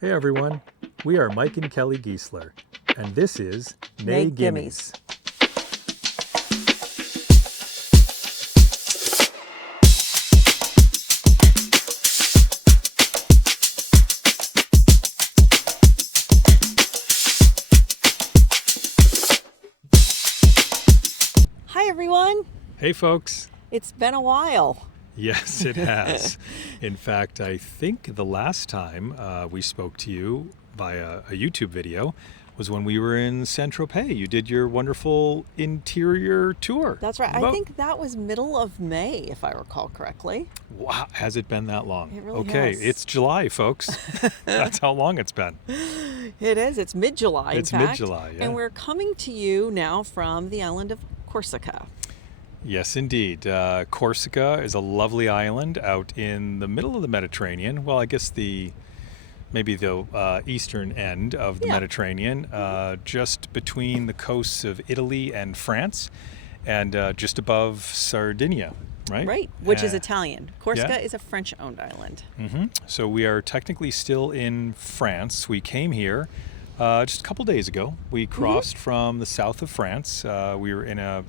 Hey everyone, we are Mike and Kelly Giesler, and this is Nay Gimmies. Hi everyone. Hey folks. It's been a while. Yes, it has. In fact, I think the last time we spoke to you via a YouTube video was when we were in Saint-Tropez. You did your wonderful interior tour. That's right. I think that was middle of May, if I recall correctly. Wow, has it been that long? It really Okay, has. it's July, folks. That's how long it's been. It is. It's mid-July, It's in fact. mid-July, yeah. And we're coming to you now from the island of Corsica. Yes, indeed. Corsica is a lovely island out in the middle of the Mediterranean. Well, I guess maybe the eastern end of the Yeah. Mediterranean, just between the coasts of Italy and France, and just above Sardinia, right? Right, which is Uh, Italian. Corsica yeah. is a French-owned island. So we are technically still in France. We came here just a couple days ago. We crossed from the south of France. We were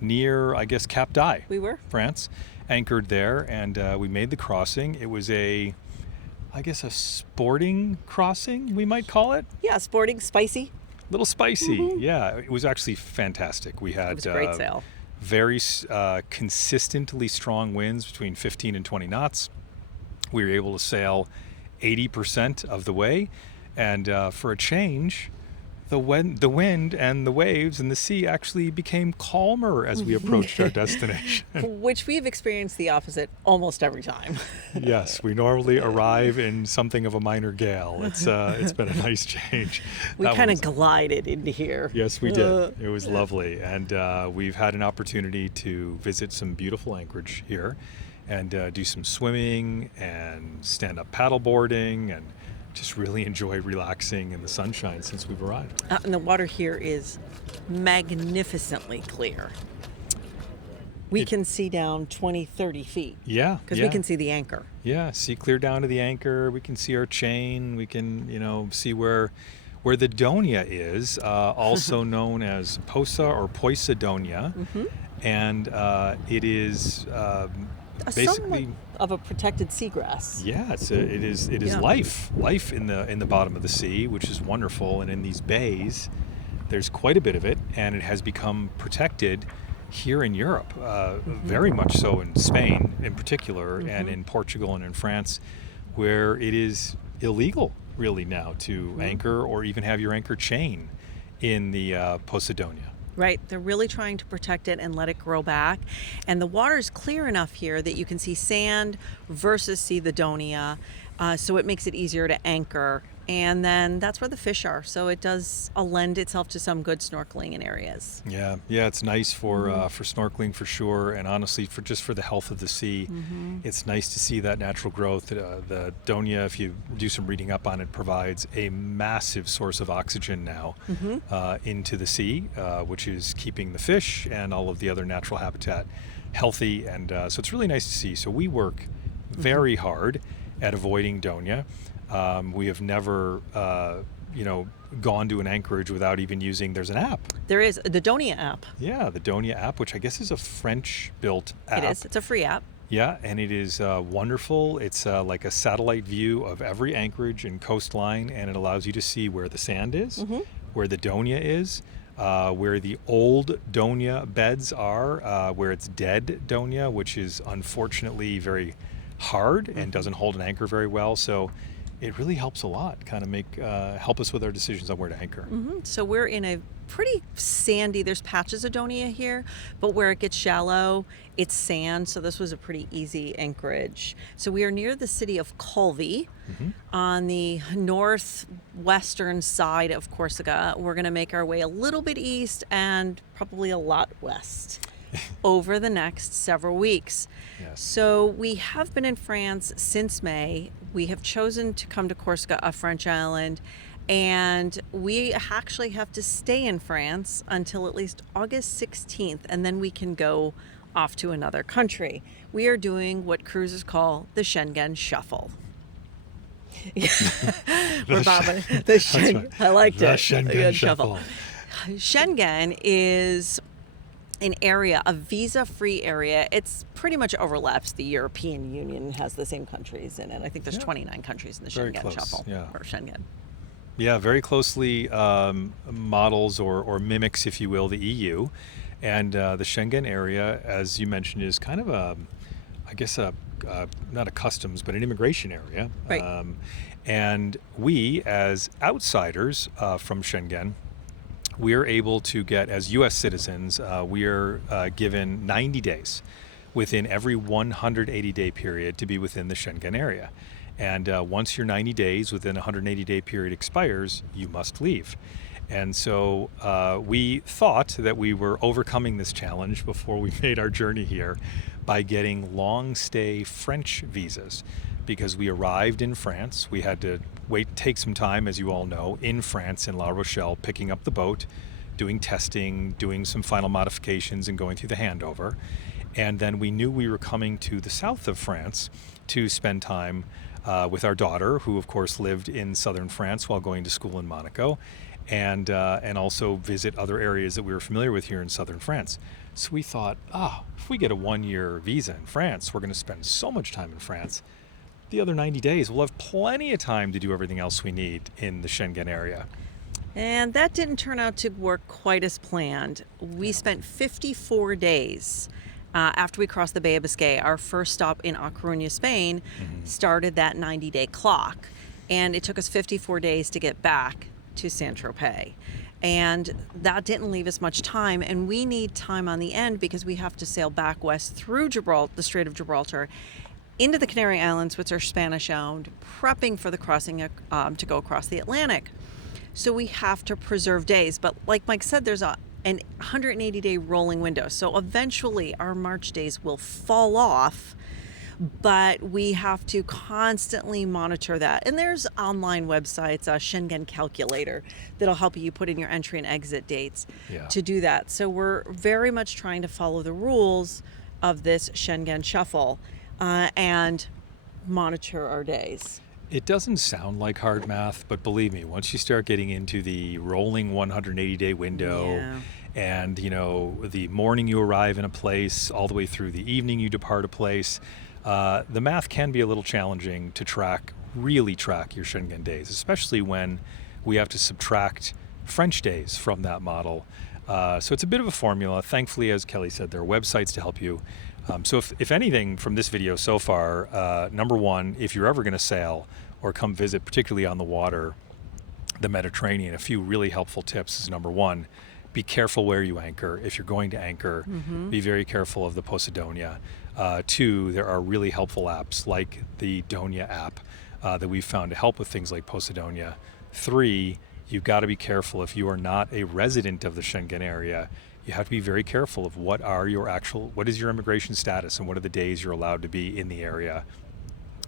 near, I guess, Cap d'Aille. We were. France, anchored there, and we made the crossing. It was I guess a sporting crossing, we might call it. Yeah, sporting, spicy. Little spicy. Yeah, it was actually fantastic. We had It was a great sail. very consistently strong winds between 15 and 20 knots. We were able to sail 80% of the way, and for a change, the wind and the waves and the sea actually became calmer as we approached our destination. Which we've experienced the opposite almost every time. Yes, we normally arrive in something of a minor gale. It's been a nice change. We That kind one of was- glided into here. Yes, we did. It was lovely, and we've had an opportunity to visit some beautiful anchorage here, and do some swimming and stand-up paddleboarding, and just really enjoy relaxing in the sunshine since we've arrived. And the water here is magnificently clear. We can see down 20, 30 feet. Yeah, Because yeah. we can see the anchor. Yeah, see clear down to the anchor. We can see our chain. We can, see where the Donia is, also known as Posa or Posidonia, and it is basically. Somewhat of a protected seagrass. Yeah, it is Yeah. life in the bottom of the sea, which is wonderful. And in these bays, there's quite a bit of it, and it has become protected here in Europe, very much so in Spain in particular, and in Portugal and in France, where it is illegal really now to anchor or even have your anchor chain in the Posidonia. Right. They're really trying to protect it and let it grow back. And the water is clear enough here that you can see sand versus see the Donia. So it makes it easier to anchor. And then that's where the fish are. So it does lend itself to some good snorkeling in areas. Yeah, it's nice for snorkeling for sure, and honestly for the health of the sea. It's nice to see that natural growth. The Donia, if you do some reading up on it, provides a massive source of oxygen now into the sea, which is keeping the fish and all of the other natural habitat healthy, and so it's really nice to see. So we work very hard at avoiding Donia. We have never, gone to an anchorage without even there's an app. There is the Donia app. Yeah, the Donia app, which I guess is a French-built app. It is. It's a free app. Yeah, and it is wonderful. It's like a satellite view of every anchorage and coastline, and it allows you to see where the sand is, where the Donia is, where the old Donia beds are, where it's dead Donia, which is unfortunately very hard and doesn't hold an anchor very well. So it really helps a lot, kind of help us with our decisions on where to anchor. So we're in a pretty sandy, there's patches of Donia here, but where it gets shallow, it's sand. So this was a pretty easy anchorage. So we are near the city of Calvi on the northwestern side of Corsica. We're going to make our way a little bit east and probably a lot west over the next several weeks. Yes. So we have been in France since May. We have chosen to come to Corsica, a French island, and we actually have to stay in France until at least August 16th, and then we can go off to another country. We are doing what cruisers call the Schengen Shuffle. We're bobbing. The Schengen. I liked The it. Schengen Good Shuffle. Schengen is an area, a visa-free area. It's pretty much overlaps the European Union, has the same countries in it. I think there's 29 countries in the Very Schengen close, Shuffle, yeah. or Schengen. Yeah, very closely models or mimics, if you will, the EU. And the Schengen area, as you mentioned, is kind of not a customs, but an immigration area. Right. And we, as outsiders from Schengen, we are able to get, as U.S. citizens, we are given 90 days within every 180-day period to be within the Schengen area. And once your 90 days within a 180-day period expires, you must leave. And so we thought that we were overcoming this challenge before we made our journey here by getting long stay French visas. Because we arrived in France, we had to take some time, as you all know, in France, in La Rochelle, picking up the boat, doing testing, doing some final modifications, and going through the handover. And then we knew we were coming to the south of France to spend time with our daughter, who of course lived in southern France while going to school in Monaco, and also visit other areas that we were familiar with here in southern France. So we thought, if we get a 1-year visa in France, we're going to spend so much time in France. The other 90 days, we'll have plenty of time to do everything else we need in the Schengen area. And that didn't turn out to work quite as planned. We spent 54 days after we crossed the Bay of Biscay. Our first stop in A Coruña, Spain, started that 90-day clock. And it took us 54 days to get back to Saint-Tropez. And that didn't leave us much time. And we need time on the end because we have to sail back west through the Strait of Gibraltar into the Canary Islands, which are Spanish-owned, prepping for the crossing to go across the Atlantic. So we have to preserve days. But like Mike said, there's an 180-day rolling window. So eventually our March days will fall off, but we have to constantly monitor that. And there's online websites, a Schengen calculator, that'll help you put in your entry and exit dates to do that. So we're very much trying to follow the rules of this Schengen Shuffle and monitor our days. It doesn't sound like hard math, but believe me, once you start getting into the rolling 180-day window, and the morning you arrive in a place all the way through the evening you depart a place, the math can be a little challenging to really track your Schengen days, especially when we have to subtract French days from that model. So it's a bit of a formula. Thankfully, as Kelly said, there are websites to help you. So if anything from this video so far, number one, if you're ever going to sail or come visit, particularly on the water, the Mediterranean, a few really helpful tips is number one, be careful where you anchor. If you're going to anchor, be very careful of the Posidonia. Two, there are really helpful apps like the Donia app that we've found to help with things like Posidonia. Three, you've got to be careful if you are not a resident of the Schengen area. You have to be very careful of what is your immigration status and what are the days you're allowed to be in the area.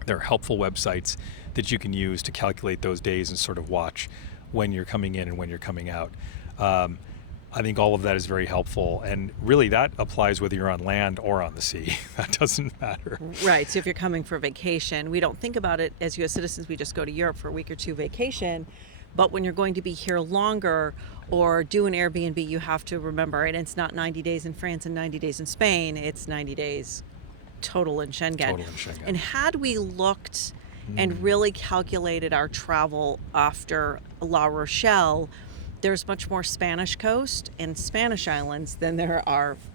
There are helpful websites that you can use to calculate those days and sort of watch when you're coming in and when you're coming out. I think all of that is very helpful, and really that applies whether you're on land or on the sea. That doesn't matter. Right, so if you're coming for vacation, we don't think about it as U.S. citizens, we just go to Europe for a week or two vacation, but when you're going to be here longer or do an Airbnb, you have to remember, and it's not 90 days in France and 90 days in Spain, it's 90 days total in Schengen. And had we looked and really calculated our travel after La Rochelle, there's much more Spanish coast and Spanish islands than there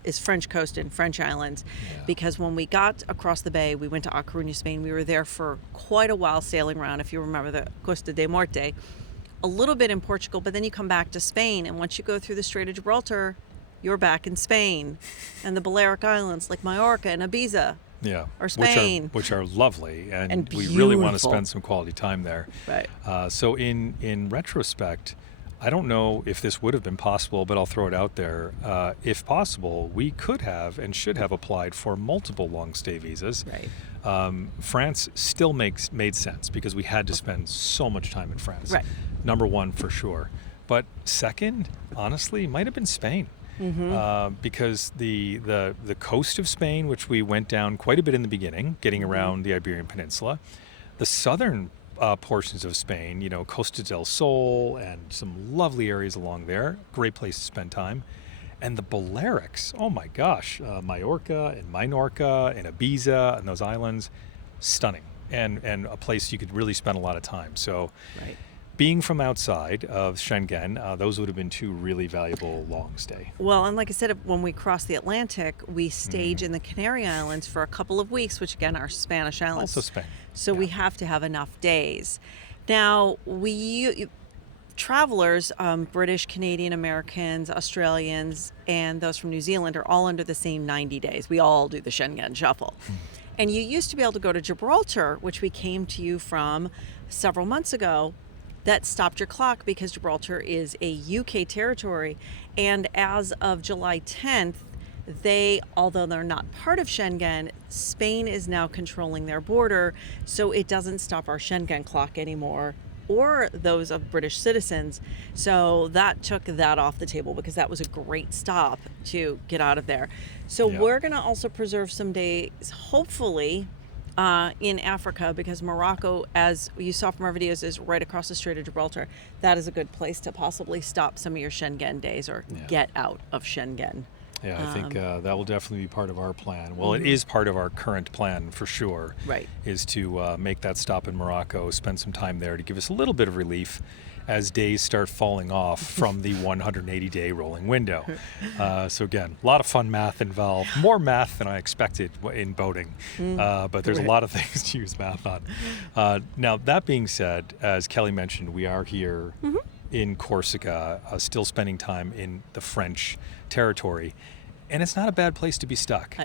is French coast and French islands. Because when we got across the bay, we went to A Coruña, Spain. We were there for quite a while sailing around, if you remember the Costa de Morte, a little bit in Portugal, but then you come back to Spain, and once you go through the Strait of Gibraltar, you're back in Spain. And the Balearic Islands like Majorca and Ibiza. Or Spain. Which are lovely, and we beautiful. really want to spend some quality time there. Right. So in retrospect, I don't know if this would have been possible, but I'll throw it out there. If possible, we could have and should have applied for multiple long stay visas. Right. France still made sense because we had to spend so much time in France. Right. Number one, for sure. But second, honestly, might have been Spain. Because the coast of Spain, which we went down quite a bit in the beginning, getting around the Iberian Peninsula, the southern portions of Spain, Costa del Sol and some lovely areas along there. Great place to spend time. And the Balearics, oh my gosh, Mallorca and Minorca and Ibiza and those islands, stunning. And a place you could really spend a lot of time. So Right. being from outside of Schengen, those would have been 2 really valuable long stay. Well, and like I said, when we cross the Atlantic, we stage in the Canary Islands for a couple of weeks, which again are Spanish islands. Also Spain. So we have to have enough days. Now, travelers, British, Canadian, Americans, Australians, and those from New Zealand are all under the same 90 days. We all do the Schengen Shuffle. And you used to be able to go to Gibraltar, which we came to you from several months ago. That stopped your clock because Gibraltar is a UK territory. And as of July 10th, although they're not part of Schengen, Spain is now controlling their border, so it doesn't stop our Schengen clock anymore, or those of British citizens. So that took that off the table because that was a great stop to get out of there. So we're going to also preserve some days, hopefully, in Africa, because Morocco, as you saw from our videos, is right across the Strait of Gibraltar. That is a good place to possibly stop some of your Schengen days or get out of Schengen. Yeah, I think that will definitely be part of our plan. Well, it is part of our current plan for sure. Right. Is to make that stop in Morocco, spend some time there to give us a little bit of relief as days start falling off from the 180-day rolling window. So again, a lot of fun math involved. More math than I expected in boating, but there's a lot of things to use math on. Now, that being said, as Kelly mentioned, we are here in Corsica, still spending time in the French territory. And it's not a bad place to be stuck.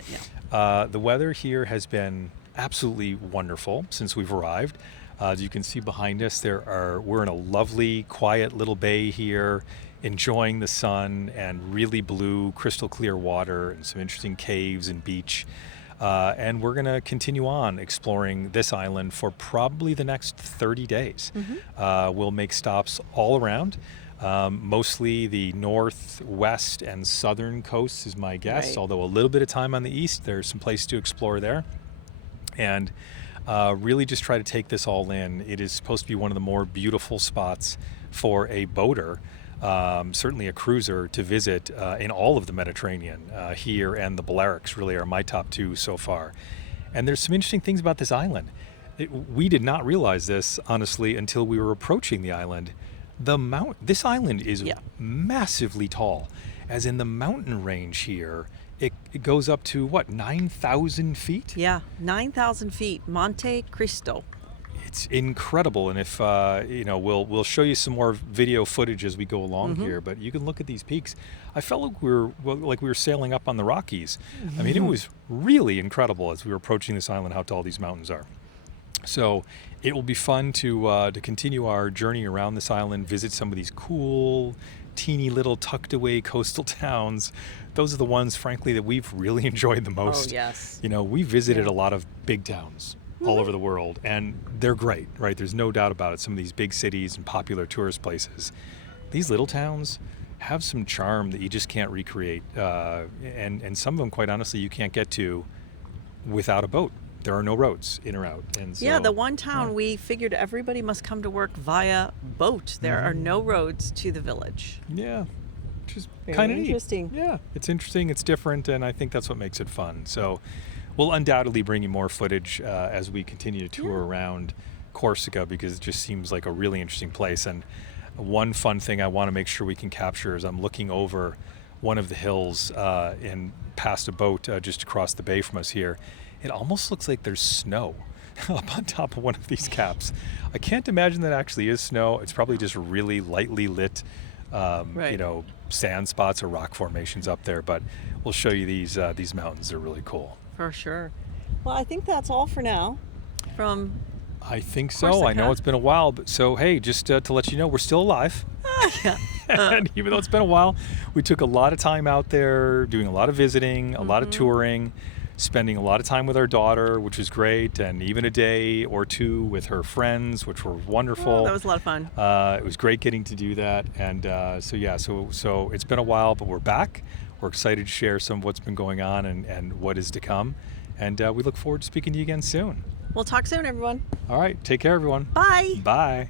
No. The weather here has been absolutely wonderful since we've arrived. As you can see behind us, we're in a lovely, quiet little bay here, enjoying the sun and really blue, crystal clear water and some interesting caves and beach. And we're going to continue on exploring this island for probably the next 30 days. We'll make stops all around. Mostly the north, west, and southern coasts is my guess, Right. although a little bit of time on the east. There's some place to explore there. And really just try to take this all in. It is supposed to be one of the more beautiful spots for a boater, certainly a cruiser, to visit in all of the Mediterranean. Here and the Balearics really are my top 2 so far. And there's some interesting things about this island. We did not realize this, honestly, until we were approaching the island. This island is massively tall, as in the mountain range here. It goes up to 9,000 feet? Yeah, 9,000 feet, Monte Cristo. It's incredible, and if we'll show you some more video footage as we go along here. But you can look at these peaks. I felt like we were sailing up on the Rockies. I mean, it was really incredible as we were approaching this island how tall these mountains are. So it will be fun to continue our journey around this island, visit some of these cool, teeny little tucked away coastal towns. Those are the ones, frankly, that we've really enjoyed the most. Oh, yes. We visited a lot of big towns all over the world, and they're great, right? There's no doubt about it. Some of these big cities and popular tourist places. These little towns have some charm that you just can't recreate. And some of them, quite honestly, you can't get to without a boat. There are no roads in or out. And so, The one town we figured everybody must come to work via boat. There are no roads to the village. Yeah, which is Very kind of interesting. neat. Yeah, it's interesting, it's different, and I think that's what makes it fun. So we'll undoubtedly bring you more footage as we continue to tour around Corsica, because it just seems like a really interesting place. And one fun thing I want to make sure we can capture is I'm looking over one of the hills and past a boat just across the bay from us here. It almost looks like there's snow up on top of one of these caps. I can't imagine that actually is snow. It's probably just really lightly lit, sand spots or rock formations up there. But we'll show you these mountains. They're really cool. For sure. Well, I think that's all for now from I think so. Corsica. I know it's been a while, but so hey, just to let you know, we're still alive. And even though it's been a while, we took a lot of time out there doing a lot of visiting, a lot of touring, spending a lot of time with our daughter, which was great, and even a day or 2 with her friends, which were wonderful. Oh, that was a lot of fun. It was great getting to do that. And so it's been a while, but we're back. We're excited to share some of what's been going on and what is to come. And we look forward to speaking to you again soon. We'll talk soon, everyone. All right, take care, everyone. Bye. Bye.